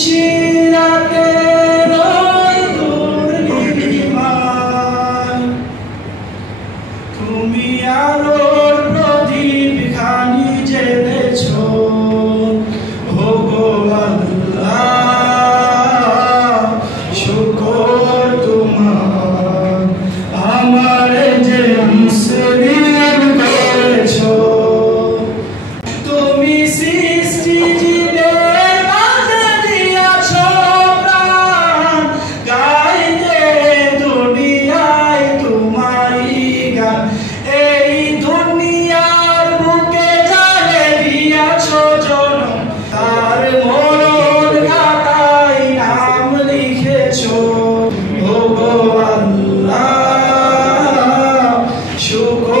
নিশিরাতের ওই দূর নীলিমায় তুমি আলোর প্রদীপ খানি জ্বেলেছ। ওগো আল্লাহ, শুকর তোমার, আমার যে মুসলিম করেছ। তুমি সৃষ্টি জীবের মাঝে দিয়াছ প্রাণ, গাইতে দুনিয়ায় তোমারই গান। এই দুনিয়ার বুকে যারে দিয়াছ জন্ম, তার মরণ খাতায় নাম লিখেছ। ওগো আল্লাহ, শুকর